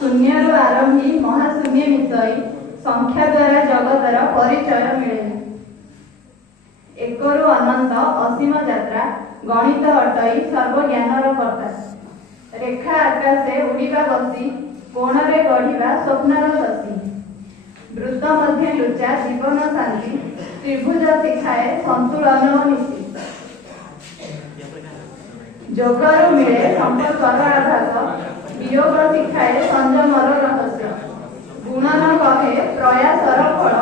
शून्यरू आरंभी महाशून्य मिशई संख्या द्वारा जगतर परिचय मिले। एकरु अनंत असीम यात्रा गणित अटई सर्वज्ञानर कर्ता। रेखा आकाशे उड़ीबा बसी कोणरे गढ़िबा स्वप्नर शशि। वृत्त मध्य लुचा जीवन शांति त्रिभुज शिखाए संतुलन नीति। जोगरु मिले संपर्कर आभास वियोग शिखाए संयमर रहस्य। गुणन कहे प्रयासर फल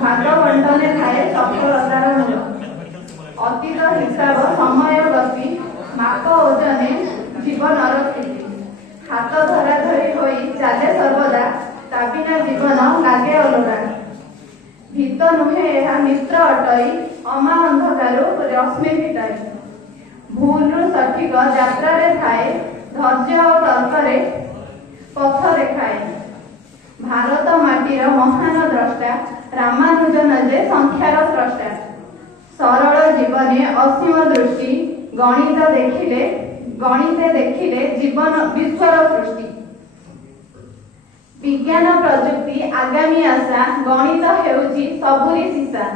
भाग बंटने थाए सफलतार मूल। अतीत हिसाब समय गति माप ओजने जीवनर स्थिति। हाथ धरा धरी होई चाले सर्वदा ता बिना जीवन लागे अलगा। भीत नुहे यह मित्र अटई अमा अंधकारु रश्मि फिटाई। भूलु सठिक यात्रा रे थाए धैर्य और तर्करे पथ देखाए। भारत माटीर महान द्रष्टा रामानुजन जे संख्यार स्रष्टा। सरल जीवने असीम दृष्टि गणिते देखिले जीवन विश्वर सृष्टि। विज्ञान प्रजुक्ति आगामी आशा गणित हेउची सबुरी सीसा।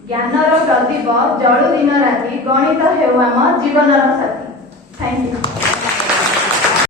ज्ञानर प्रदीप जळु दिन राति गणित हेउ आम जीवनर साथी। Thank you.